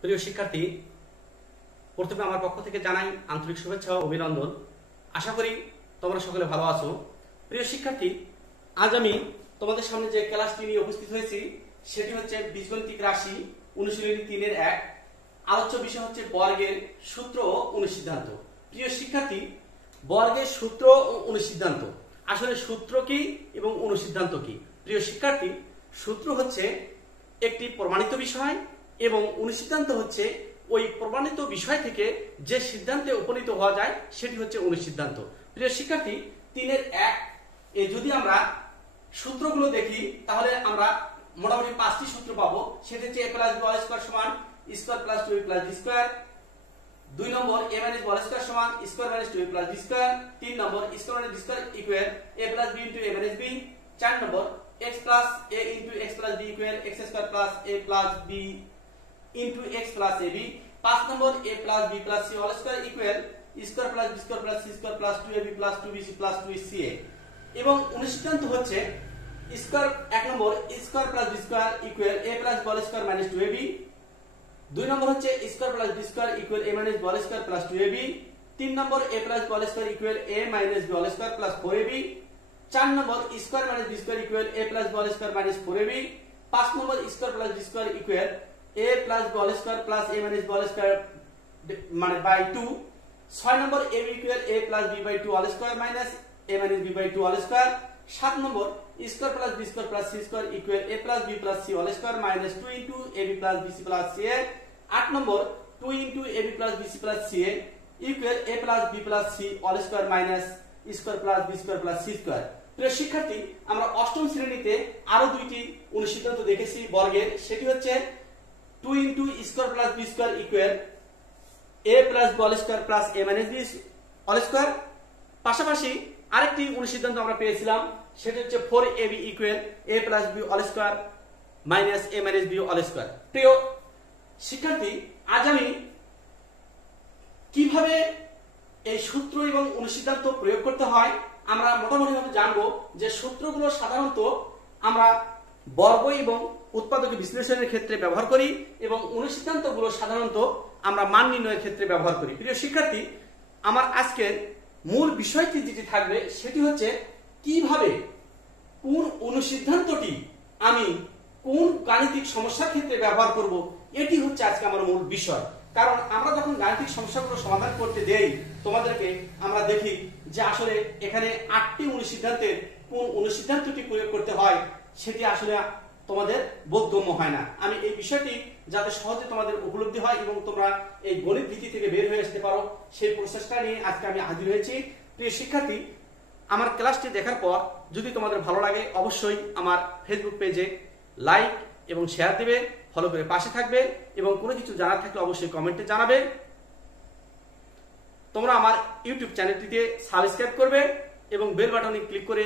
প্রিয় শিক্ষার্থী, প্রথমে আমার পক্ষ থেকে জানাই আন্তরিক শুভেচ্ছা ও অভিনন্দন। আশা করি তোমরা সকলে ভালো আছো। প্রিয় শিক্ষার্থী, আজ আমি তোমাদের সামনে যে ক্লাসটি নিয়ে উপস্থিত হয়েছি সেটি হচ্ছে বীজগণিতিক রাশি অনুশীলনী 3-এর 1। আলোচ্য বিষয় হচ্ছে বর্গের সূত্র ও অনুসিদ্ধান্ত। প্রিয় শিক্ষার্থী, বর্গের সূত্র ও অনুসিদ্ধান্ত, আসলে সূত্র কি এবং অনুসিদ্ধান্ত কি? প্রিয় শিক্ষার্থী, সূত্র হচ্ছে একটি প্রমাণিত বিষয় এবং অনুসিদ্ধান্ত হচ্ছে ওই প্রমাণিত বিষয় থেকে যে সিদ্ধান্তে উপনীত হওয়া যায় সেটি হচ্ছে অনুসিদ্ধান্ত। প্রিয় শিক্ষার্থী, 3-এর 1 এ যদি আমরা সূত্রগুলো দেখি তাহলে আমরা মোটামুটি 5টি সূত্র পাবো। সেটা হচ্ছে a + b² সমান square plus 2a + b square. 2 নম্বর a - b² সমান স্কয়ার - 2a + b স্কয়ার। 3 নম্বর square - b square equal a + b * a - b। 4 নম্বর x + a * x + b equal x square plus a + b * x + ab। 5 নম্বর a + b + c whole square equal square plus b square plus c square plus 2ab + 2bc + 2ca। এবং অনুসিদ্ধান্ত হচ্ছে square 1 number square plus b square equal a + b² - 2ab। 2 নম্বর হচ্ছে square plus b square equal a - b² + 2ab। 3 number a + b² equal a - b² + 4ab। 4 number square - b square equal a + b² - 4ab। 5 number square plus b square equal a + b² + a - b² মানে by 2। 6 নম্বর ab equal a + b/2 whole square minus a - b/2 whole square. 7 নম্বর square plus b square plus c square equal a + b + c whole square minus 2 * ab + bc + ca। 8 নম্বর 2 * ab + bc + ca equal a + b + c whole square minus square plus b square plus c square. প্রিয় শিক্ষার্থী, আমরা অষ্টম শ্রেণীতে আরো দুইটি অনুসিদ্ধান্ত দেখেছি বর্গের। সেটি হচ্ছে 2 * square plus b square equal a + b² plus a - b whole square. পাশাপাশি আরেকটি অনুসিদ্ধান্ত আমরা পেয়েছিলাম, সেটা হচ্ছে 4ab equal a + b whole square minus a - b whole square. প্রিয় শিক্ষার্থী, আজ আমি কিভাবে এই সূত্র এবং অনুসিদ্ধান্ত প্রয়োগ করতে হয় আমরা মোটামুটি ভাবে জানবো। যে সূত্রগুলো সাধারণত আমরা বর্গ এবং উৎপাদক বিশ্লেষণের ক্ষেত্রে ব্যবহার করি এবং অনুসিদ্ধান্তগুলো সাধারণত আমরা মান নির্ণয়ের ক্ষেত্রে ব্যবহার করি। প্রিয় শিক্ষার্থী, আমার আজকের মূল বিষয়টি যেটি থাকবে সেটি হচ্ছে কিভাবে কোন অনুসিদ্ধান্তটি আমি কোন গাণিতিক সমস্যার ক্ষেত্রে ব্যবহার করব, এটি হচ্ছে আজকে আমার মূল বিষয়। কারণ আমরা যখন গাণিতিক সমস্যাগুলো সমাধান করতে দেই তোমাদেরকে, আমরা দেখি যে আসলে এখানে 8টি অনুসিদ্ধান্তের কোন অনুসিদ্ধান্তটি প্রয়োগ করতে হয় সেটি আসলে তোমাদের বোধগম্য হয় না। আমি এই বিষয়টি যাতে সহজে তোমাদের উপলব্ধি হয় এবং তোমরা এই গণিত ভীতি থেকে বের হয়ে আসতে পারো সেই প্রচেষ্টা নিয়ে আজকে আমি হাজির হয়েছি। প্রিয় শিক্ষার্থী, আমার ক্লাসটি দেখার পর যদি তোমাদের ভালো লাগে অবশ্যই আমার ফেসবুক পেজে লাইক এবং শেয়ার দেবে, ফলো করে পাশে থাকবে এবং কোনো কিছু জানার থাকলে অবশ্যই কমেন্টে জানাবে। তোমরা আমার ইউটিউব চ্যানেলটিতে সাবস্ক্রাইব করবে এবং বেল বাটনে ক্লিক করে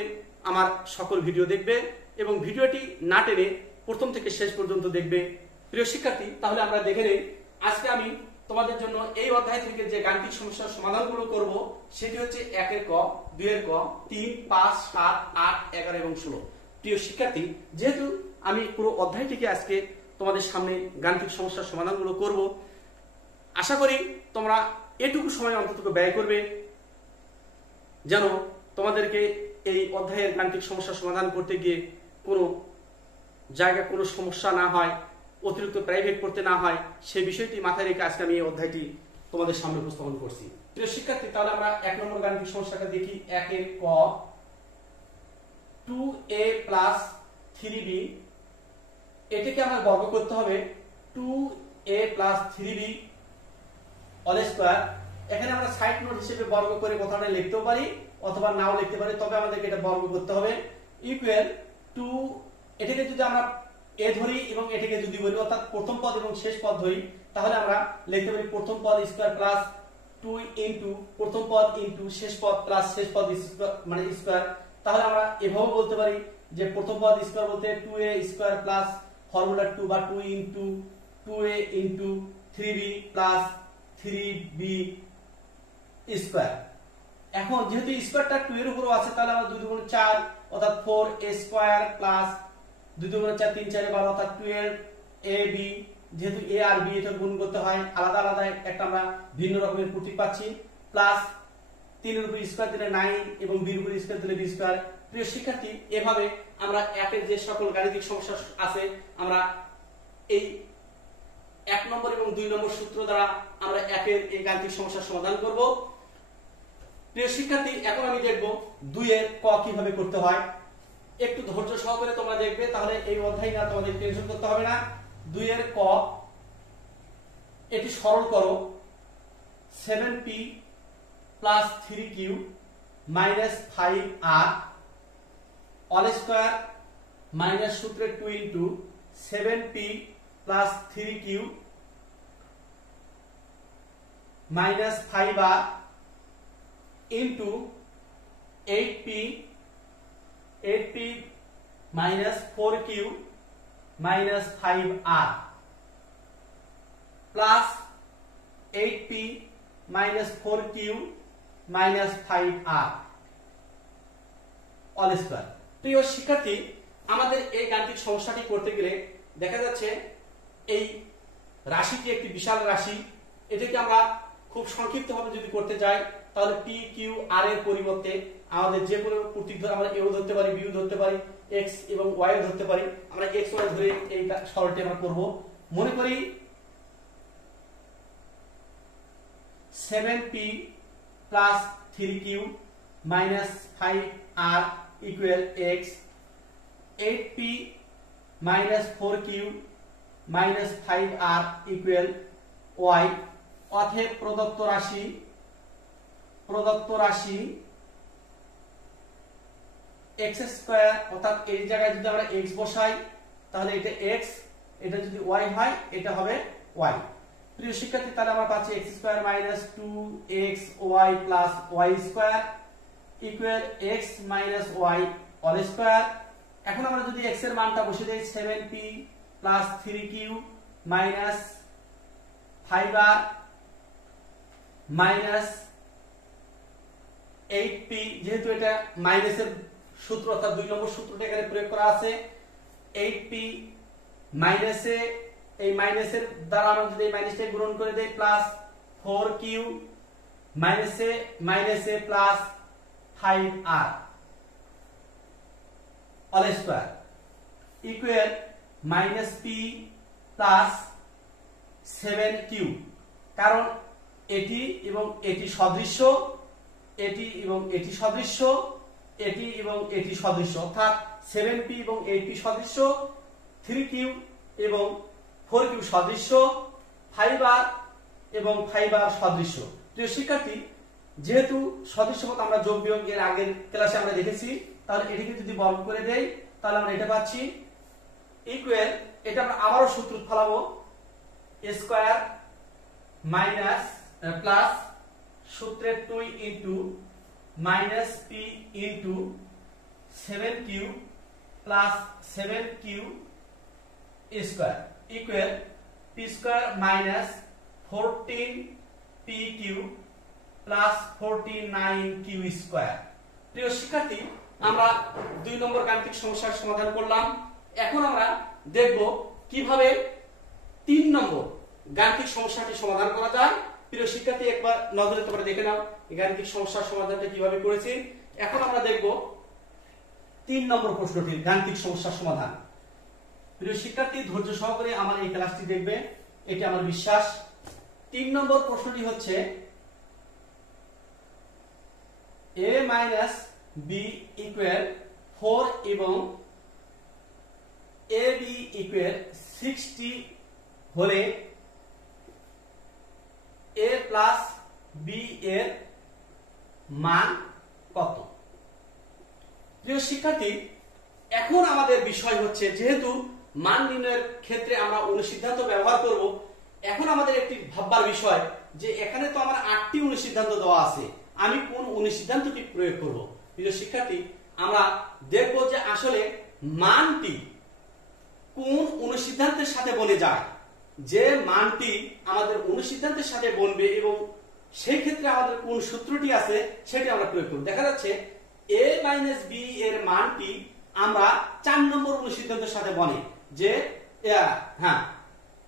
আমার সকল ভিডিও দেখবে এবং ভিডিওটি না টেনে প্রথম থেকে শেষ পর্যন্ত দেখবে। প্রিয় শিক্ষার্থী, তাহলে আমরা দেখে নেই আজকে আমি তোমাদের জন্য এই অধ্যায় থেকে যে গাণিতিক সমস্যার সমাধানগুলো করব সেটি হচ্ছে 1-এর ক, 2-এর ক, 3, 5, 7, 8, 11 এবং 16। প্রিয় শিক্ষার্থী, যেহেতু আমি পুরো অধ্যায়টিকে আজকে তোমাদের সামনে গাণিতিক সমস্যার সমাধানগুলো করব, আশা করি তোমরা এটুকু সময় অন্তত ব্যয় করবে যেন তোমাদেরকে এই অধ্যায়ের গাণিতিক সমস্যার সমাধান করতে গিয়ে কোনো জায়গায় কোনো সমস্যা না হয়, অতিরিক্ত প্রাইভেট পড়তে না হয়, সেই বিষয়টি মাথায় রেখে আজকে আমি এই অধ্যায়টি তোমাদের সামনে উপস্থাপন করছি। প্রিয় শিক্ষার্থী, তাহলে আমরা 1 নম্বর গাণিতিক সমস্যাটা দেখি। 1-এর ক, 2a + 3b এটাকে আমরা বর্গ করতে হবে 2a + 3b হোল স্কয়ার। এখানে আমরা সাইড নোট হিসেবে বর্গ করে কথাটা লিখতেও পারি অথবা নাও লিখতে পারি, তবে আমাদেরকে এটা বর্গ করতে হবে। ইকুয়াল 2, এটাকে যদি আমরা a ধরি এবং এটাকে যদি বলি অর্থাৎ প্রথম পদ এবং শেষ পদ ধরি তাহলে আমরা লিখতে পারি প্রথম পদ স্কয়ার প্লাস 2 ইনটু প্রথম পদ ইনটু শেষ পদ প্লাস শেষ পদ মানে স্কয়ার। তাহলে আমরা এভাবে বলতে পারি যে প্রথম পদ স্কয়ার বলতে 2a স্কয়ার প্লাস ফর্মুলা 2 বা 2 into 2a into 3b plus 3b square. এখন যেহেতু স্কয়ারটা 2 এর উপর আছে তাহলে আমরা 2 × 4 অর্থাৎ 4a স্কয়ার প্লাস 2 × 4 3 4 12 অর্থাৎ 12ab যেহেতু এ আর বি এটা গুণ করতে হয় আলাদা আলাদা একটা আমরা ভিন্ন রকমের প্রতীক পাচ্ছি প্লাস 3 এর উপর স্কয়ার দিলে 9 এবং b এর উপর স্কয়ার দিলে b স্কয়ার। প্রিয় শিক্ষার্থী এভাবে আমরা একের যে সকল গাণিতিক সমস্যা আছে আমরা এই 1 নম্বর এবং 2 নম্বর সূত্র দ্বারা আমরা একের এই গাণিতিক সমস্যার সমাধান করব। প্রিয় শিক্ষার্থী এখন আমি দেখব 2 এর ক কিভাবে করতে হয়। একটু ধৈর্য সহকারে তোমরা দেখবে তাহলে এই অধ্যায় না তোমাদের টেনশন করতে হবে না। 2 এর ক এটি সরল করো 7p plus 3q minus 5r all square minus সূত্রে 2 into 7p plus 3q minus 5r into 8p minus 4q minus 5r plus 8p minus 4q minus 5r all square। প্রিয় শিক্ষার্থী আমাদের এই গাণিতিক সমস্যাটি করতে গেলে দেখা যাচ্ছে এই রাশিটি একটি বিশাল রাশি, এটাকে আমরা খুব সংক্ষিপ্তভাবে যদি করতে যাই তাহলে p q r এর পরিবর্তে আমাদের যে কোনো প্রতীক ধরে আমরা এও ধরতে পারি বিও ধরতে পারি x এবং y ও ধরতে পারি। আমরা x y ধরে এই সরলটি আমরা করব। মনে করি 7p plus 3q minus 5r equal x, 8p minus 4q minus 5r equal y। অতএব প্রদত্ত রাশি x স্কয়ার অর্থাৎ এই জায়গায় যদি আমরা x বসাই তাহলে এটা x, এটা যদি y হয় এটা হবে y। প্রিয় শিক্ষার্থী তাহলে আমরা পাচ্ছি x square minus 2xy plus y square equal x minus y all square। এখন আমরা যদি x এর মানটা বসিয়ে দেই 7p plus 3q minus 5r minus 8p, যেহেতু এটা মাইনাসের সূত্র অর্থাৎ 2 নম্বর সূত্রটা এখানে প্রয়োগ করা আছে 8p মাইনাসে এই মাইনাসের দ্বারা আমরা যদি এই মাইনাসটা গুণন করে দেই প্লাস 4q মাইনাসে plus 5r all square equal minus p plus 7q। কারণ এটি এবং এটি সদৃশ্য, এটি এবং এটি সদৃশ্য, এটি এবং এটি সদৃশ্য অর্থাৎ 7p এবং 8p সদৃশ্য, 3q এবং 4q সদৃশ্য, 5r এবং 5r সদৃশ্য। প্রিয় শিক্ষার্থী যেহেতু সদৃশ্য মত আমরা যোগ বিয়োগ এর আগের ক্লাসে আমরা দেখেছি তাহলে এটাকে যদি বর্গ করে দেই তাহলে আমরা এটা পাচ্ছি ইকুয়াল, এটা আমরা আবারও সূত্র ফলাবো স্কয়ার মাইনাস প্লাস সূত্রে 2 into minus p into 7q plus 7q square equal p square minus 14pq plus 49q square. প্রিয় শিক্ষার্থী আমরা 2 নম্বর গাণিতিক সমস্যার সমাধান করলাম। এখন আমরা দেখব কিভাবে 3 নম্বর গাণিতিক সমস্যাটি সমাধান করা যায়। প্রিয় শিক্ষার্থী একবার নজরে তোমরা দেখে নাও এই গাণিতিক সমস্যার সমাধানটা কিভাবে করেছি। এখন আমরা দেখব 3 নম্বর প্রশ্নটির গাণিতিক সমস্যার সমাধান। প্রিয় শিক্ষার্থী ধৈর্য সহকারে আমার এই ক্লাসটি দেখবে, এটি আমার বিশ্বাস। 3 নম্বর প্রশ্নটি হচ্ছে a minus b equal 4 এবং ab equal 60 হলে a plus b এর মান কত? প্রিয় শিক্ষার্থী এখন আমাদের বিষয় হচ্ছে যেহেতু মান নির্ণয়ের ক্ষেত্রে আমরা অনুসিদ্ধান্ত ব্যবহার করব, এখন আমাদের একটি ভাববার বিষয় যে এখানে তো আমার 8টি অনুসিদ্ধান্ত দেওয়া আছে, আমি কোন অনুসিদ্ধান্তটি প্রয়োগ করব। প্রিয় শিক্ষার্থী আমরা দেখব যে আসলে মানটি কোন অনুসিদ্ধান্তের সাথে বনে যায়, যে মানটি আমাদের অনুসিদ্ধান্তের সাথে বনবে এবং সেই ক্ষেত্রে আমাদের কোন সূত্রটি আছে সেটি আমরা প্রয়োগ করব। দেখা যাচ্ছে a মাইনাস b এর মানটি আমরা 4 নম্বর অনুসিদ্ধান্তের সাথে বনে যে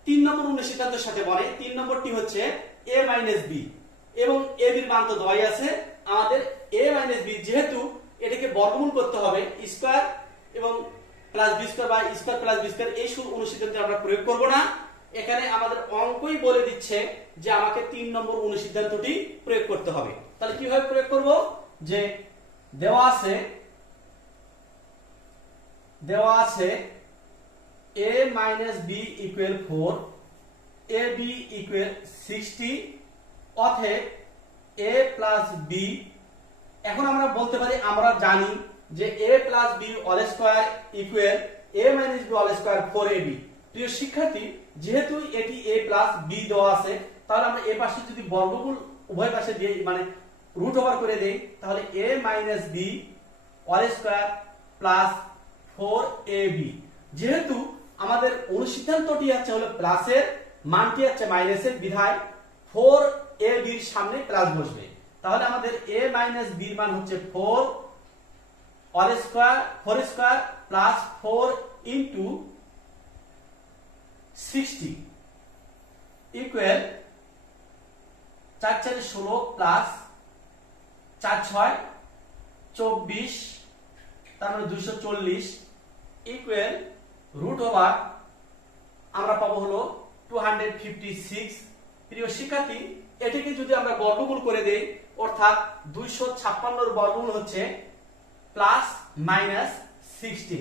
3 নম্বর অনুসিদ্ধান্তের সাথে বলে 3 নম্বরটি হচ্ছে a - b এবং a b এর মান তো দেওয়াই আছে আমাদের a - b যেহেতু এটাকে বর্গমূল করতে হবে স্কয়ার এবং প্লাস b স্কয়ার বা স্কয়ার প্লাস b স্কয়ার এই অনুসিদ্ধান্তে আমরা প্রয়োগ করব না এখানে আমাদের অঙ্কই বলে দিচ্ছে যে আমাকে 3 নম্বর অনুসিদ্ধান্তটি প্রয়োগ করতে হবে তাহলে কিভাবে প্রয়োগ করব যে দেওয়া আছে a - b = 4 ab = 60 অতএব a + b এখন আমরা বলতে পারি আমরা জানি যে a + b whole square equal a - b whole square 4ab প্রিয় শিক্ষার্থী যেহেতু এটি a + b দেওয়া আছে তাহলে আমরা এই পাশে যদি বর্গমূল উভয় পাশে দিয়ে মানে রুট ওভার করে দেই তাহলে a - b whole square plus 4ab যেহেতু আমাদের অনুসিদ্ধান্তটি আছে হলো প্লাসের মানটি আছে মাইনাসের বিধায় 4ab এর সামনে প্লাস বসবে তাহলে আমাদের a - b এর মান হচ্ছে 4 whole square plus 4 into 60 equal 4 4 16 plus 4 6 24 তার মানে 240 ইকুয়াল রুট ওভার আমরা পাবো হলো 256 প্রিয় শিক্ষার্থী এটাকে যদি আমরা বর্গমূল করে দেই অর্থাৎ 256 এর বর্গমূল হচ্ছে প্লাস মাইনাস 16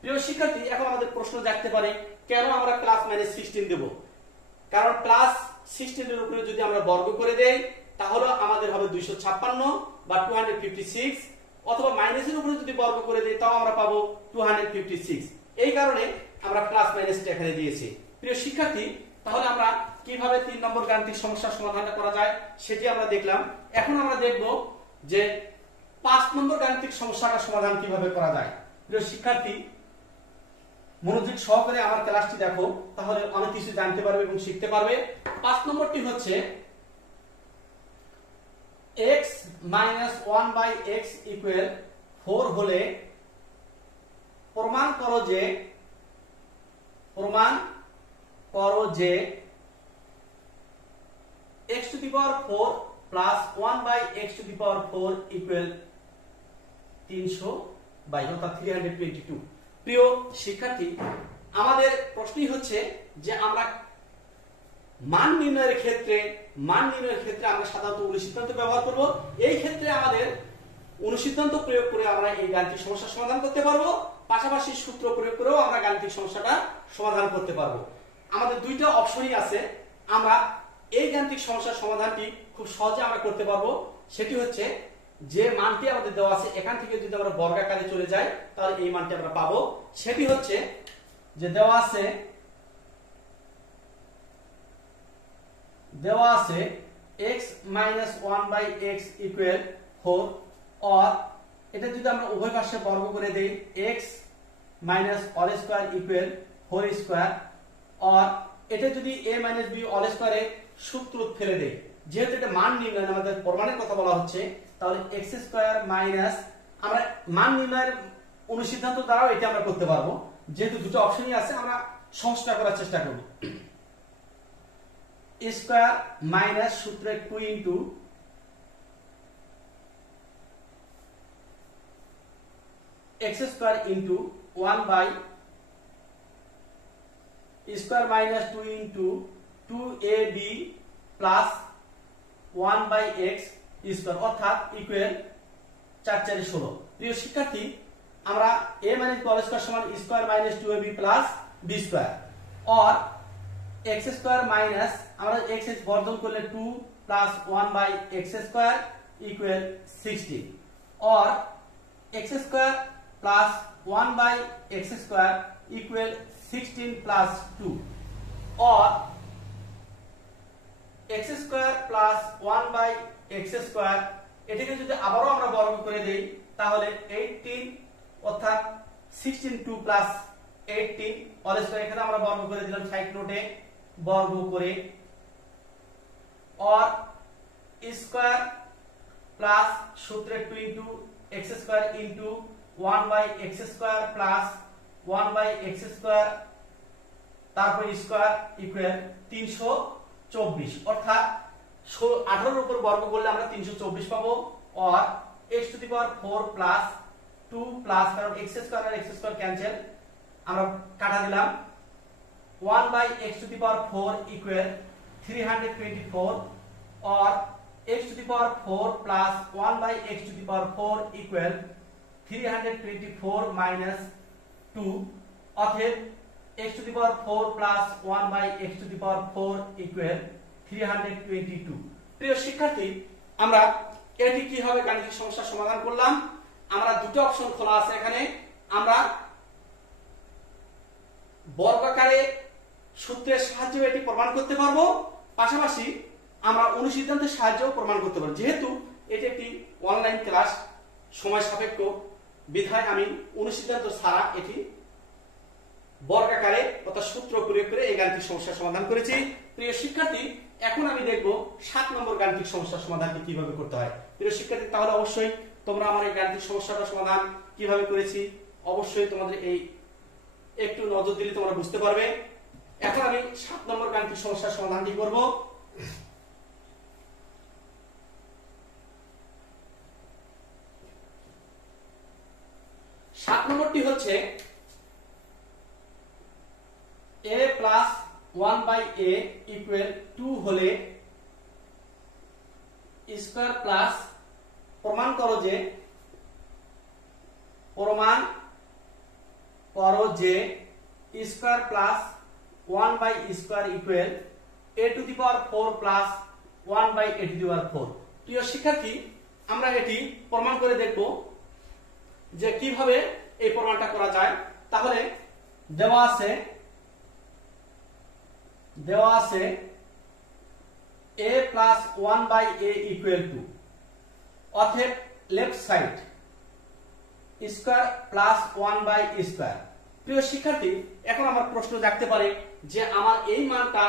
প্রিয় শিক্ষার্থী এখন আমাদের প্রশ্ন জাগতে পারে কেন আমরা প্লাস মাইনাস 16 দেব কারণ প্লাস 16 এর উপরে যদি আমরা বর্গ করে দেই তাহলে আমাদের হবে 256 বা 256 অথবা মাইনাসের উপরে যদি বর্গ করে দেই তাও আমরা পাবো 256 এই কারণে আমরা প্লাস মাইনাসটা এখানে দিয়েছি প্রিয় শিক্ষার্থী তাহলে আমরা কিভাবে 3 নম্বর গাণিতিক সমস্যার সমাধানটা করা যায় সেটি আমরা দেখলাম এখন আমরা দেখব যে 5 নম্বর গাণিতিক সমস্যাটার সমাধান কিভাবে করা যায় প্রিয় শিক্ষার্থী মনোযোগ সহকারে আমার ক্লাসটি দেখো তাহলে অনেক কিছু জানতে পারবে এবং শিখতে পারবে 5 নম্বরটি হচ্ছে x - 1/x = 4 হলে প্রমাণ করো যে x⁴ প্লাস 1/x⁴ ইকুয়াল 322 অর্থাৎ 322 প্রিয় শিক্ষার্থী আমাদের প্রশ্নই হচ্ছে যে আমরা মান নির্ণয়ের ক্ষেত্রে আমরা সাধারণত অনুসিদ্ধান্ত ব্যবহার করব এই ক্ষেত্রে আমাদের অনুসিদ্ধান্ত প্রয়োগ করে আমরা এই গাণিতিক সমস্যার সমাধান করতে পারবো পাশাপাশি সূত্র প্রয়োগ করেও আমরা গাণিতিক সমস্যাটা সমাধান করতে পারবো আমাদের দুইটা অপশনই আছে আমরা এই গাণিতিক সমস্যার সমাধানটি খুব সহজে আমরা করতে পারবো সেটি হচ্ছে যে মানটি আমাদের দেওয়া আছে এখান থেকে যদি আমরা বর্গাকারে চলে যাই তাহলে এই মানটি আমরা পাবো সেটি হচ্ছে যে দেওয়া আছে x - 1/x = 4 और এটা যদি আমরা উভয় পাশে বর্গ করে দেই x - হোল স্কয়ার = 4 স্কয়ার और এটা যদি a - b হোল স্কয়ারে সূত্র ফেলে দেই যেহেতু এটা মান নির্ণয় আমাদের প্রমাণের কথা বলা হচ্ছে তাহলে x² - আমরা মান নির্ণয়ের অনুসিদ্ধান্ত দ্বারাও এটা আমরা করতে পারবো যেহেতু দুটো অপশনই আছে আমরা সহজটা করার চেষ্টা করব স্কয়ার মাইনাস সূত্রে 2 into x² into 1 square minus 2 into 2ab plus 1/x square অর্থাৎ ইকুয়াল 4 4 16 প্রিয় শিক্ষার্থী আমরা a - b হোল স্কয়ার সমান square minus 2ab plus b square और x² মাইনাস আমরা x বর্জন করলে 2 প্লাস 1/x² ইকুয়াল 60 और x² plus 1/x² equal 16 plus 2 और x² प्लस 1/x² এটাকে যদি আবারও আমরা বর্গ করে দেই তাহলে 18 অর্থাৎ 16 2 প্লাস 18 হোল স্কয়ার এখানে আমরা বর্গ করে দিলাম সাইড নোটে বর্গ করে और স্কয়ার প্লাস সূত্রে 2 into x² into 1/x² plus 1/x² তারপর স্কয়ার ইকুয়াল 324, অর্থাৎ 18 এর উপর বর্গ করলে আমরা 324 পাবো। और x to the power 4 plus 2 plus, কারণ x স্কয়ার আর x স্কয়ার ক্যান্সেল, আমরা কাটা দিলাম, 1 by x to the power 4 equal 324, और x to the power 4 plus 1 by x to the power 4 equal 324 minus 2, অতএব x to the power 4 plus 1 by x to the power 4 equal 322। প্রিয় শিক্ষার্থী, আমরা এটি কিভাবে গাণিতিক সমস্যার সমাধান করলাম? আমরা দুটো অপশন খোলা আছে এখানে। আমরা বর্গাকারে সূত্রের সাহায্যে এটি প্রমাণ করতে পারবো, পাশাপাশি আমরা অনুসিদ্ধান্তের সাহায্যেও প্রমাণ করতে পারবো। যেহেতু এটি একটি অনলাইন ক্লাস, সময় সাপেক্ষ বিধায় আমি অনুসিদ্ধান্ত ছাড়া এটি বর্গাকারে অর্থাৎ সূত্র প্রয়োগ করে এই গাণিতিক সমস্যার সমাধান করেছি। প্রিয় শিক্ষার্থী, এখন আমি দেখব 7 নম্বর গাণিতিক সমস্যার সমাধানটি কিভাবে করতে হয়। প্রিয় শিক্ষার্থী, তাহলে অবশ্যই তোমরা আমার এই গাণিতিক সমস্যাটার সমাধান কিভাবে করেছি অবশ্যই তোমাদের এই একটু নজর দিলে তোমরা বুঝতে পারবে। এখন আমি 7 নম্বর গাণিতিক সমস্যার সমাধানটি করব। সাত নম্বরটি হচ্ছে a plus 1 by a equal 2 হলে স্কয়ার প্লাস, প্রমাণ করো যে square plus 1 by square equal a to the power 4 plus 1 by a to the power 4। প্রিয় শিক্ষার্থী, আমরা এটি প্রমাণ করে দেখব যে কিভাবে এই প্রমাণটা করা যায়। তাহলে দেওয়া আছে a plus 1 by a equal to, অতএব left side square plus 1 by square. প্রিয় শিক্ষার্থী, এখন আমার প্রশ্ন জাগতে পারে যে আমার এই মানটা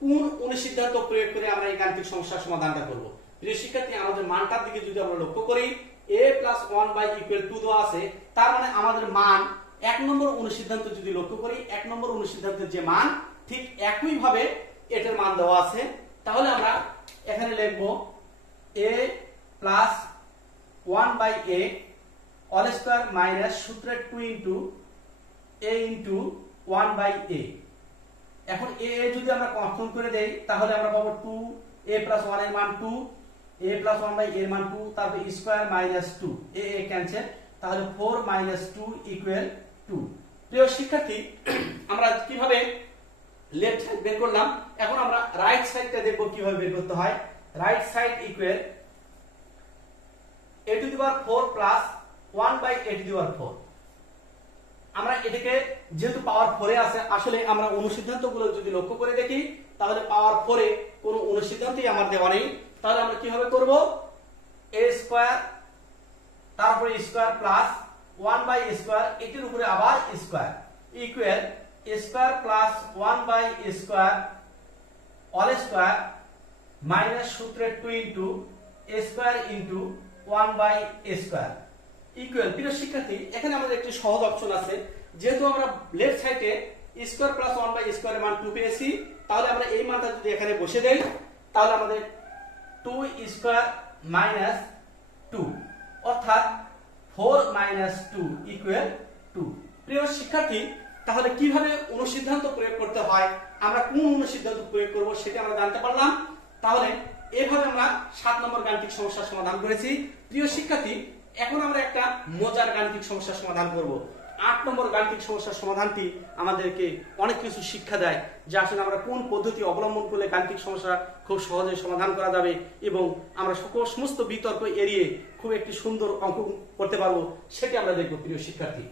কোন অনুসিদ্ধান্ত প্রয়োগ করে আমরা এই গাণিতিক সমস্যার সমাধানটা করব। প্রিয় শিক্ষার্থী, আমাদের মানটার দিকে যদি আমরা লক্ষ্য করি, a প্লাস 1 বাই ইকুয়াল 2 দেওয়া আছে, তার মানে আমাদের মান 1 নম্বর অনুসিদ্ধান্ত যদি লক্ষ্য করি, 1 নম্বর অনুসিদ্ধান্তের যে মান ঠিক একই ভাবে এটার মান দেওয়া আছে। তাহলে আমরা এখানে লিখব a plus 1 by a all square minus সূত্রের 2 into a into 1 by a। এখন a যদি আমরা কনস্ট্যান্ট করে দেই তাহলে আমরা পাবো 2, a প্লাস 1 এর মান 2, a প্লাস 1 বাই a এর মান 2, তারপর স্কয়ার মাইনাস 2, a ক্যান্সেল, তাহলে 4 মাইনাস 2 ইকুয়াল 2। প্রিয় শিক্ষার্থী, আমরা কিভাবে লেফট সাইড বের করলাম, এখন আমরা রাইট সাইডটা দেখব কিভাবে বের করতে হয়। Right side equal a to the power 4 plus 1 by a to the power 4। আমরা এটাকে যেহেতু পাওয়ার 4 এ আছে, আসলে আমরা অনুসিদ্ধান্তগুলো যদি লক্ষ্য করে দেখি তাহলে পাওয়ার 4 এ কোনো অনুসিদ্ধান্তই আমার দেওয়া নেই। তাহলে আমরা কিভাবে করব, a স্কয়ার তারপর স্কয়ার প্লাস 1 বাই স্কয়ার, এটির উপরে আবার square equal square plus 1 by square all square minus সূত্রের 2 into a square into 1 by a square equal. প্রিয় শিক্ষার্থী, এখানে আমাদের একটি সহজ অপশন আছে। যেহেতু আমরা লেফট সাইডে স্কয়ার প্লাস 1 বাই স্কয়ার এর মান 2 পেয়েছি, তাহলে আমরা এই মানটা যদি এখানে বসে দেই তাহলে আমাদের 2 স্কয়ার মাইনাস 2 অর্থাৎ 4 মাইনাস 2 ইকুয়াল 2। প্রিয় শিক্ষার্থী, তাহলে কিভাবে অনুসিদ্ধান্ত প্রয়োগ করতে হয়, আমরা কোন অনুসিদ্ধান্ত প্রয়োগ করব সেটা আমরা জানতে পারলাম। তাহলে এভাবে আমরা 7 নম্বর গাণিতিক সমস্যার সমাধান করেছি। প্রিয় শিক্ষার্থী, এখন আমরা একটা মজার গাণিতিক সমস্যার সমাধান করব। 8 নম্বর গাণিতিক সমস্যার সমাধানটি আমাদেরকে অনেক কিছু শিক্ষা দেয় যে আসলে আমরা কোন পদ্ধতি অবলম্বন করলে গাণিতিক সমস্যা খুব সহজে সমাধান করা যাবে এবং আমরা সমস্ত বিতর্ক এড়িয়ে খুব একটি সুন্দর অঙ্ক করতে পারবো, সেটি আমরা দেখব। প্রিয় শিক্ষার্থী,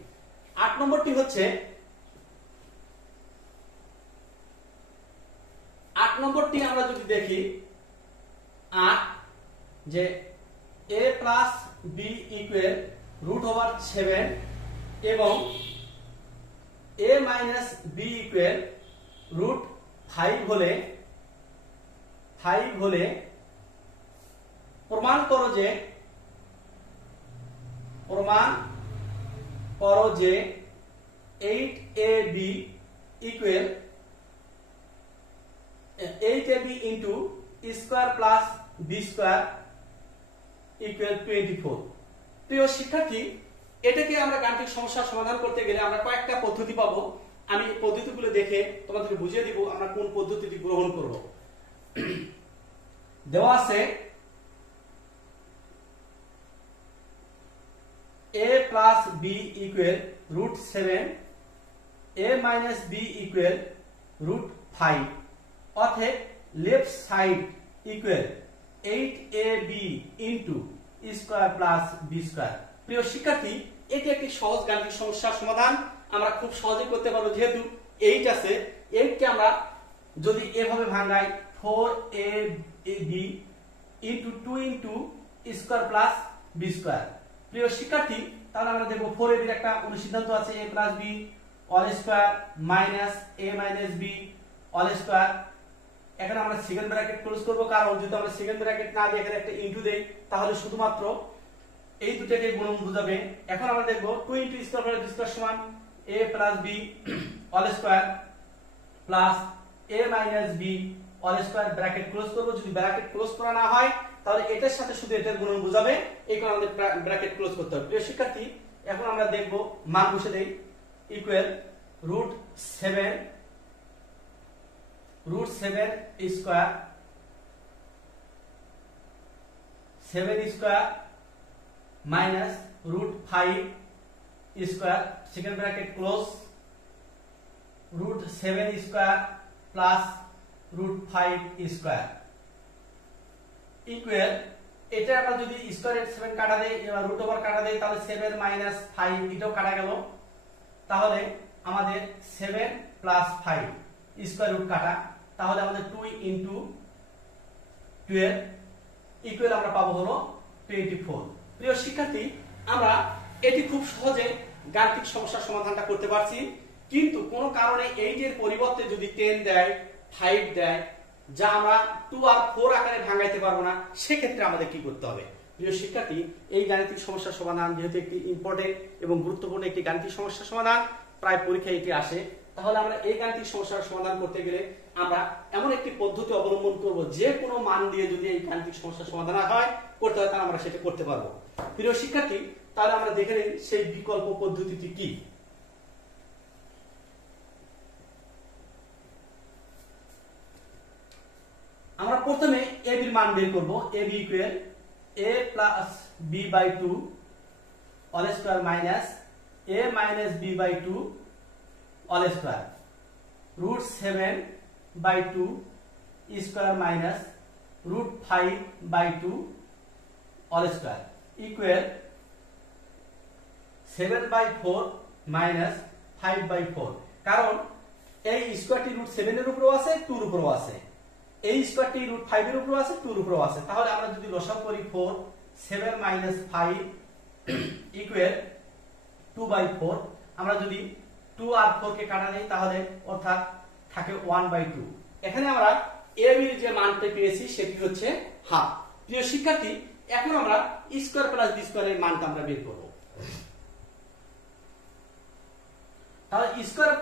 8 নম্বরটি হচ্ছে 8 নম্বরটি আমরা যদি দেখি 8 যে a plus b equal root over 7 এবং a minus b equal root 5 হলে প্রমাণ করো যে 8ab equal 8ab into square plus B square equal 24। প্রিয় শিক্ষার্থী, এটাকে আমরা গাণিতিক সমস্যার সমাধান করতে গেলে আমরা কয়েকটা পদ্ধতি পাবো। আমি এই পদ্ধতিগুলো দেখে তোমাদেরকে বুঝিয়ে দিব আমরা কোন পদ্ধতিটি গ্রহণ করব। দেওয়া আছে a plus b equal √7, a minus b equal √5, অতএব left side equal 8ab into square plus b square. প্রিয় শিক্ষার্থী, এটি একটি সহজ গাণিতিক সমস্যার সমাধান আমরা খুব সহজে করতে পারবো। যেহেতু 8 আছে, 8 কে আমরা যদি এভাবে ভাঙাই 4ab into 2 into square plus b square. প্রিয় শিক্ষার্থী, তাহলে আমরা দেখব 4ab এর একটা অনুসিদ্ধান্ত আছে a plus b all square minus a minus b all square. এখানে আমরা সেকেন্ড ব্র্যাকেট ক্লোজ করব, কারণ যদি আমরা সেকেন্ড ব্র্যাকেট না দিয়ে এখানে একটা ইনটু দেই তাহলে শুধুমাত্র এই দুটাকে গুণন বোঝাবে। এখন আমরা দেখব 2 into square plus b square সমান a plus b all square plus a minus b all square, bracket close করব। যদি ব্র্যাকেট ক্লোজ করা না হয় তাহলে এটার সাথে শুধু এটার গুণন বোঝাবে, এই কারণে আমাদের ব্র্যাকেট ক্লোজ করতে হবে। প্রিয় শিক্ষার্থী, এখন আমরা দেখব মান বসে দেই equal √7 square 7 square minus √5 square, second bracket close, √7 square plus √5 square equal, এটা আমরা যদি স্কয়ারের 7 কাটা দেই এবার রুট ওভার কাটা দেই তাহলে 7 মাইনাস 5 এটাও কাটা গেল। তাহলে আমাদের 7 প্লাস 5 স্কয়ার রুট কাটা, তাহলে আমাদের 2 ইনটু 12 ইকুয়াল আমরা পাবো হলো 24। প্রিয় শিক্ষার্থী, আমরা এটি খুব সহজে গাণিতিক সমস্যার সমাধানটা করতে পারছি, কিন্তু কোনো কারণে 8 এর পরিবর্তে যদি 10 দেয় 5 দেয়, যা আমরা 2 আর 4 আকারে ভাঙাইতে পারবো না, সেক্ষেত্রে আমাদের কি করতে হবে? প্রিয় শিক্ষার্থী, এই গাণিতিক সমস্যার সমাধান যেহেতু একটি ইম্পর্টেন্ট এবং গুরুত্বপূর্ণ একটি গাণিতিক সমস্যার সমাধান, প্রায় পরীক্ষায় এটি আসে, তাহলে আমরা এই গাণিতিক সমস্যার সমাধান করতে গেলে আমরা এমন একটি পদ্ধতি অবলম্বন করব যে কোনো মান দিয়ে যদি এই গাণিতিক সমস্যার সমাধান করতে হয় তাহলে আমরা সেটা করতে পারবো। প্রিয় শিক্ষার্থী, তাহলে আমরা দেখে নিই সেই বিকল্প পদ্ধতিটি কি। আমরা প্রথমে a b এর মান বের করব। a b equal a plus b by 2 all square minus a minus b by 2 all square, √7 by 2 square minus √5 by 2 all square equal 7 by 4 minus 5 by 4। কারণ এই স্কয়ারটি √7 এর উপরেও আছে 2 এর উপরেও আছে, এই স্কয়ারটি √5 এর উপরেও আছে 2 এর উপরেও আছে। তাহলে আমরা যদি লসাগু করি 4 7 মাইনাস 5 ইকুয়াল 2 বাই 4, আমরা যদি 2 আর 4 কে কাটা দেই তাহলে অর্থাৎ থাকে 1 বাই 2। এখানে আমরা a b এর যে মানটা পেয়েছি সেটি হচ্ছে হাফ। প্রিয় শিক্ষার্থী, এখন আমরা স্কয়ার প্লাস বি স্কয়ারের মানটা আমরা বের করব। তাহলে স্কয়ার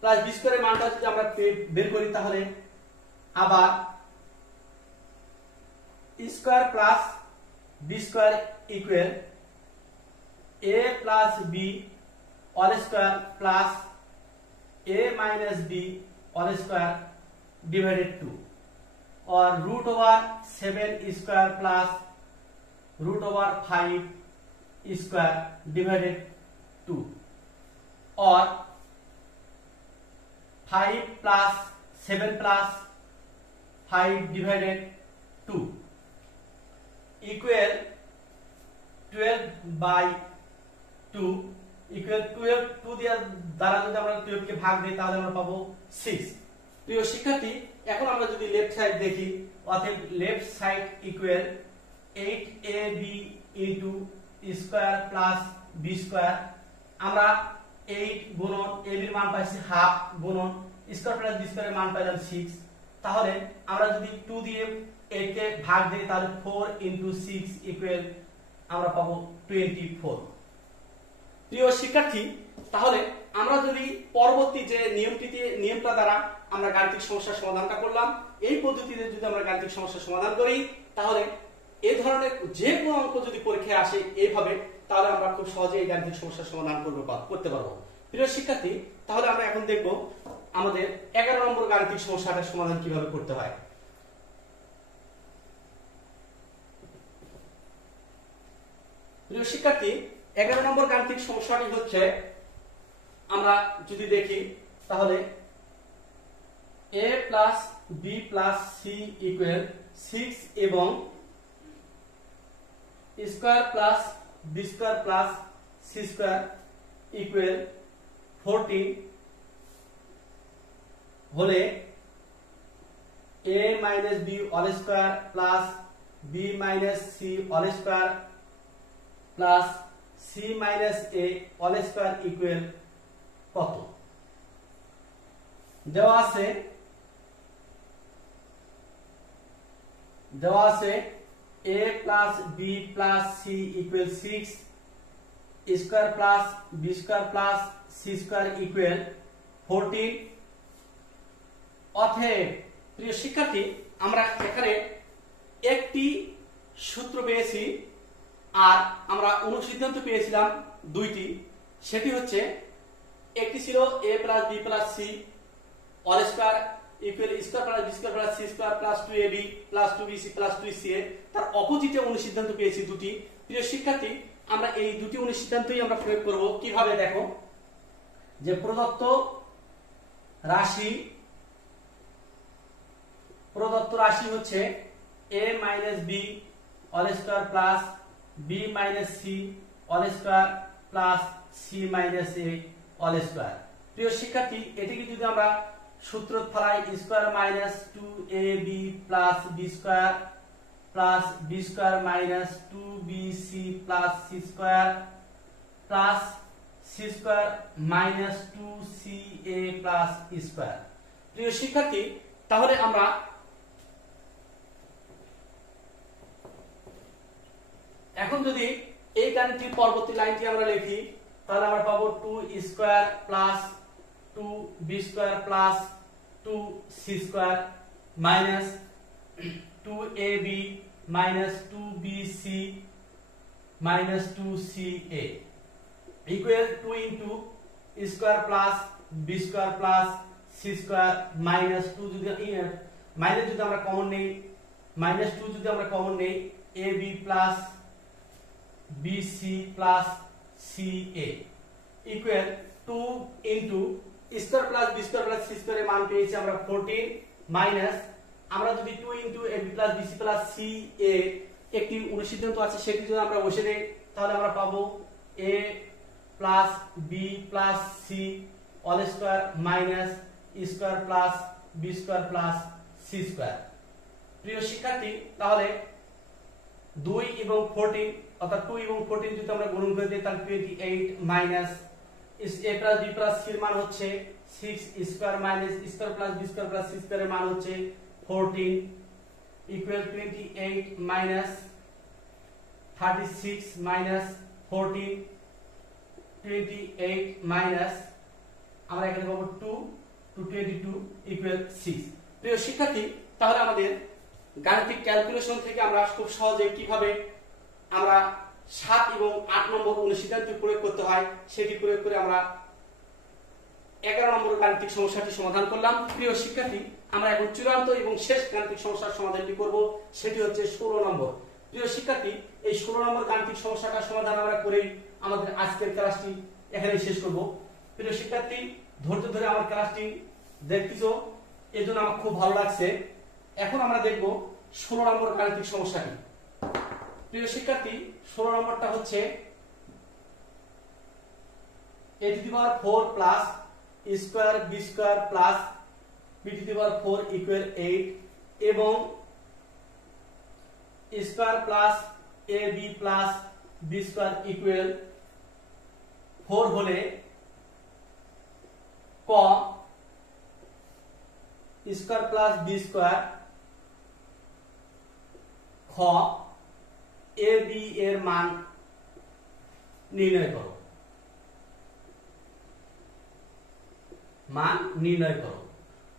প্লাস বি স্কয়ারের মানটা যদি আমরা বের করি তাহলে আবার square plus B square equal a plus b all square plus a minus b all square divided 2 और √7 स्क्वायर प्लस √5 स्क्वायर डिवाइडेड 2 और 5 plus 7 plus 5 divided 2 equal 12 by 2 equal 12 2 দিয়ে দ্বারা যদি আমরা 12 কে ভাগ দেই তাহলে আমরা পাবো 6। প্রিয় শিক্ষার্থী, এখন আমরা যদি লেফট সাইড দেখি অতএব left side equal 8ab into square plus b square. আমরা 8 গুণন a এর মান পাইছি হাফ গুণন স্কয়ার প্লাস b স্কয়ারের মান পাইলাম 6। তাহলে আমরা যদি 2 দিয়ে 8 কে ভাগ দেই তাহলে 4 ইনটু 6 ইকুয়াল আমরা পাবো 24। প্রিয় শিক্ষার্থী, তাহলে আমরা যদি পরবর্তী যে নিয়মটা দ্বারা আমরা গাণিতিক সমস্যার সমাধানটা করলাম। এই পদ্ধতিতে যদি আমরা গাণিতিক সমস্যার সমাধান করি তাহলে এই ধরনের যে কোনো অঙ্ক যদি পরীক্ষায় আসে এইভাবে, তাহলে আমরা খুব সহজে এই গাণিতিক সমস্যার সমাধান করতে পারবো। প্রিয় শিক্ষার্থী, তাহলে আমরা এখন দেখব আমাদের 11 নম্বর গাণিতিক সমস্যাটার সমাধান কিভাবে করতে হয়। প্রিয় শিক্ষার্থী, 11 নম্বর গাণিতিক সমস্যাটি হচ্ছে, আমরা যদি দেখি তাহলে a plus b plus c equal 6 এবং square plus b square plus c square equal 14 হলে a minus b all square plus b minus c all square plus c minus a all square equal কত? দেওয়া আছে a plus b plus c equal 6 square plus b square plus c square equal 14। অতএব প্রিয় শিক্ষার্থী, আমরা এখানে একটি সূত্র পেয়েছি আর আমরা অনুসিদ্ধান্ত পেয়েছিলাম দুইটি। সেটি হচ্ছে, একটি ছিল a plus b plus c all square equal square plus b square plus c square plus 2ab plus 2bc plus 2ca। তার অপোজিটে অনুসিদ্ধান্ত পেয়েছি দুটি। প্রিয় শিক্ষার্থী, আমরা এই দুটি অনুসিদ্ধান্তই আমরা প্রয়োগ করব। কিভাবে দেখো, যে প্রদত্ত রাশি হচ্ছে a minus b all square plus b minus c all square plus c minus a all square. প্রিয় শিক্ষার্থী, এটিকে যদি আমরা সূত্র ফলাই, square minus 2ab plus b square plus b square minus 2bc plus c square plus c square minus 2ca plus e square. প্রিয় শিক্ষার্থী, তাহলে আমরা এখন যদি এই গাণিতিক পরবর্তী লাইনটি আমরা লিখি, তাহলে আমরা পাবো 2 square plus 2b square plus 2c square minus 2ab minus 2bc minus 2ca equal 2 into square plus b square plus c square minus 2 যদি মাইনাস যদি আমরা কমন নেই, মাইনাস 2 যদি আমরা কমন নেই, ab plus bc plus ca equal 2 into square plus b square plus c স্কয়ারের মান পেয়েছি আমরা 14 মাইনাস, আমরা যদি 2 into ab plus bc plus ca একটি অনুসিদ্ধান্ত আছে সেটি যদি আমরা বসে দেই, তাহলে আমরা পাবো a plus b plus c all square minus square plus b square plus c square. প্রিয় শিক্ষার্থী, তাহলে 2 এবং 14 অর্থাৎ 2 এবং 14 যদি আমরা গুণ করে দিই তাহলে 28 minus a plus b plus c এর মান হচ্ছে 6 square minus square plus b square plus c square এর মান হচ্ছে 14 ইকুয়াল 28 মাইনাস 36 মাইনাস 14 28 মাইনাস আমরা এখানে পাবো 2 টু 22 ইকুয়াল 6। প্রিয় শিক্ষার্থী, তাহলে আমাদের গাণিতিক ক্যালকুলেশন থেকে আমরা খুব সহজে কিভাবে আমরা 7 এবং 8 নম্বর অনুসিদ্ধান্ত প্রয়োগ করতে হয় সেটি প্রয়োগ করে আমরা 11 নম্বর গাণিতিক সমস্যাটি সমাধান করলাম। প্রিয় শিক্ষার্থী, আমরা এখন চূড়ান্ত এবং শেষ গাণিতিক সমস্যার সমাধানটি করব, সেটি হচ্ছে 16 নম্বর। প্রিয় শিক্ষার্থী, এই 16 নম্বর গাণিতিক সমস্যাটার সমাধান আমরা করেই আমাদের আজকের ক্লাসটি এখানেই শেষ করব। প্রিয় শিক্ষার্থী, ধৈর্য ধরে আমার ক্লাসটি দেখতেছো, এজন্য আমার খুব ভালো লাগছে। এখন আমরা দেখব 16 নম্বর গাণিতিক সমস্যাটি। প্রিয় শিক্ষার্থী, 16 নম্বরটা হচ্ছে a to the power 4 plus square b square plus b to the power 4 equal 8 এবং square plus ab plus b square equal 4 হলে ক স্কয়ার প্লাস b স্কয়ার, খ ab এর মান নির্ণয় করো।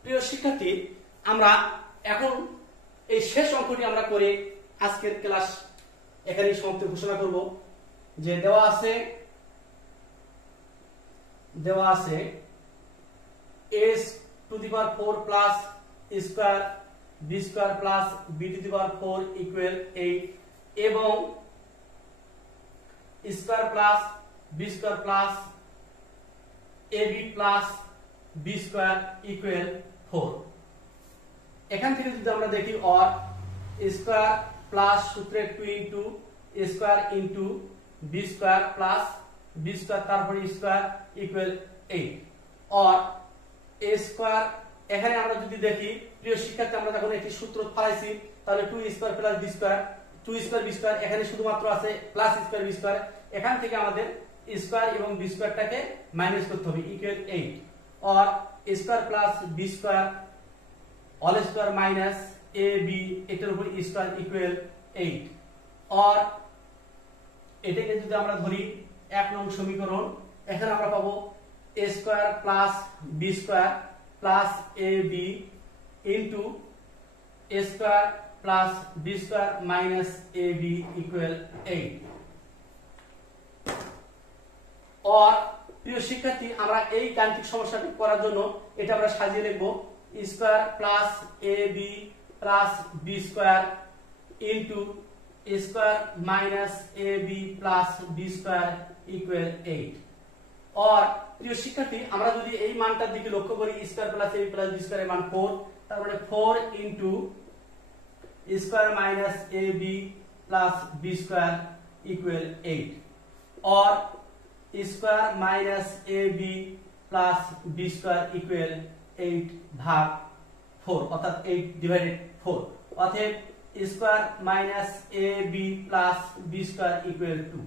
প্রিয় শিক্ষার্থী, আমরা এখন এই শেষ অঙ্কটি আমরা করে আজকের ক্লাস এখানেই সমাপ্তি ঘোষণা করব। যে দেওয়া আছে s two the power 4 plus square b square plus b two the power 4 equal 8 এবং square plus b square plus ab plus b square equal 4। এখান থেকে যদি আমরা দেখি অর স্কয়ার প্লাস সূত্রে 2 into square into b square plus b square তারপরে square equal 8 or a square. এখানে আমরা যদি দেখি প্রিয় শিক্ষার্থী, আমরা যখন একটি সূত্র ফলাইছি তাহলে 2 square plus b square 2 square b square, এখানে শুধুমাত্র আছে প্লাস স্কয়ার b স্কয়ার। এখান থেকে আমাদের স্কয়ার এবং b স্কয়ারটাকে মাইনাস করতে হবে equal 8 or square plus b square all square minus ab এটার উপর স্কয়ার ইকুয়াল 8 অর এটাকে যদি আমরা ধরি 1 নং সমীকরণ, এখানে আমরা পাবো a square plus b square plus ab into a square plus b square minus ab equal 8 or প্রিয় শিক্ষার্থী, আমরা এই গাণিতিক সমস্যাটি করার জন্য এটা আমরা সাজিয়ে লিখব square plus ab plus b square into square minus ab plus b square equal 8 or প্রিয় শিক্ষার্থী, আমরা যদি এই মানটার দিকে লক্ষ্য করি square plus ab plus b square এর মান 4, তার মানে 4 into square minus ab plus b square equal 8 or square minus ab plus b square equal 8 ভাগ 4 অর্থাৎ 8 ডিভাইডেড 4 অতএব square minus ab plus b square equal 2।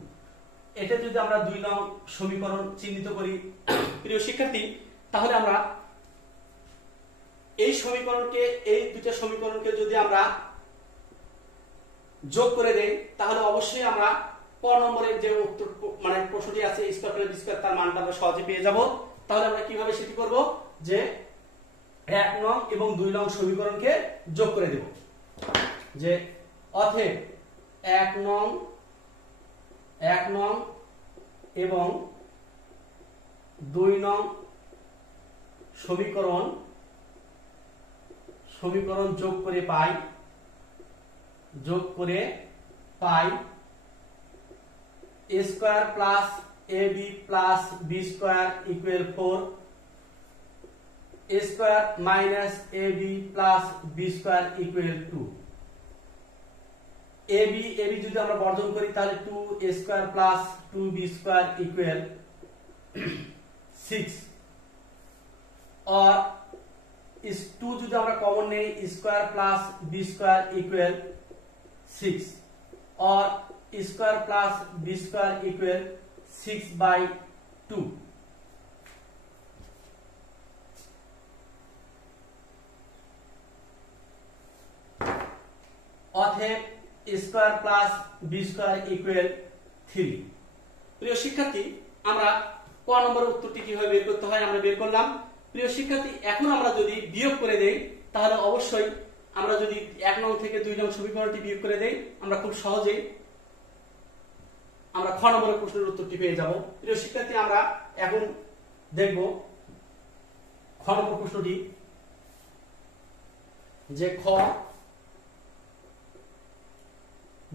এটা যদি আমরা 2 নং সমীকরণ চিহ্নিত করি প্রিয় শিক্ষার্থী, তাহলে আমরা এই সমীকরণকে এই দুটো সমীকরণকে যদি আমরা যোগ করে দেই তাহলে অবশ্যই আমরা ক নম্বরের যে উত্তর মানে প্রশ্নটি আছে স্কয়ার প্লাস বি স্কয়ার তার মানটা আমরা সহজে পেয়ে যাব। তাহলে আমরা কিভাবে সেটি করব, যে 1 নং এবং 2 নং সমীকরণকে যোগ করে দেব। যে অতএব 1 নং এবং 2 নং সমীকরণ যোগ করে পাই a square plus ab plus b square equal 4 a square minus ab plus b square equal 2 ab যদি আমরা বর্জন করি তাহলে 2 a square plus 2b square equal 6 और इस 2 যদি আমরা কমন নেই square plus b square equal 6 और square plus B square equal 6/2 অতএব square plus B square equal 3। প্রিয় শিক্ষার্থী, আমরা ক নম্বরের উত্তরটি কিভাবে বের করতে হয় আমরা বের করলাম। প্রিয় শিক্ষার্থী, এখন আমরা যদি বিয়োগ করে দেই তাহলে অবশ্যই আমরা যদি 1 নং থেকে 2 নং সমীকরণটি বিয়োগ করে দেই আমরা খুব সহজেই আমরা খ নম্বরের প্রশ্নের উত্তরটি পেয়ে যাব। প্রিয় শিক্ষার্থী, আমরা এখন দেখব খ নম্বর প্রশ্নটি, যে খ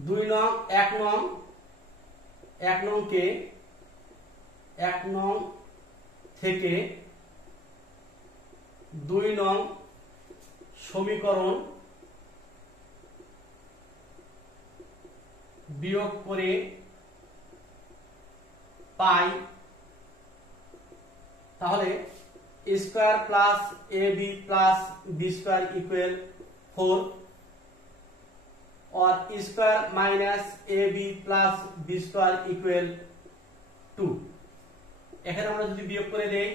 2 নং 1 নং থেকে 2 নং সমীকরণ বিয়োগ করে পাই তাহলে square plus ab plus b square equal 4 और square minus ab plus b square equal 2। এখানে আমরা যদি বিয়োগ করে দেই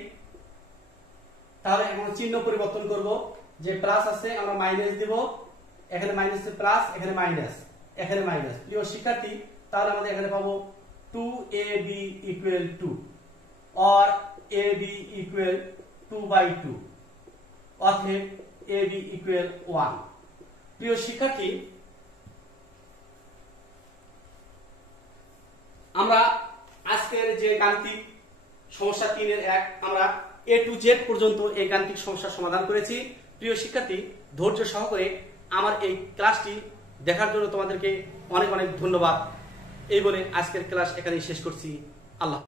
তাহলে এখন চিহ্ন পরিবর্তন করব, যে প্লাস আছে আমরা মাইনাস দেব, এখানে মাইনাস প্লাস এখানে মাইনাস। প্রিয় শিক্ষার্থী, তাহলে আমাদের এখানে পাবো 2ab इक्वल 2 और ab इक्वल 2/2 অতএব ab ইকুয়াল 1। প্রিয় শিক্ষার্থী, আমরা আজকের যে গাণিতিক সমস্যা 3-এর 1 আমরা A to Z পর্যন্ত এই গাণিতিক সমস্যার সমাধান করেছি। প্রিয় শিক্ষার্থী, ধৈর্য সহকারে আমার এই ক্লাসটি দেখার জন্য তোমাদেরকে অনেক অনেক ধন্যবাদ। এই বলে আজকের ক্লাস এখানেই শেষ করছি। আল্লাহ।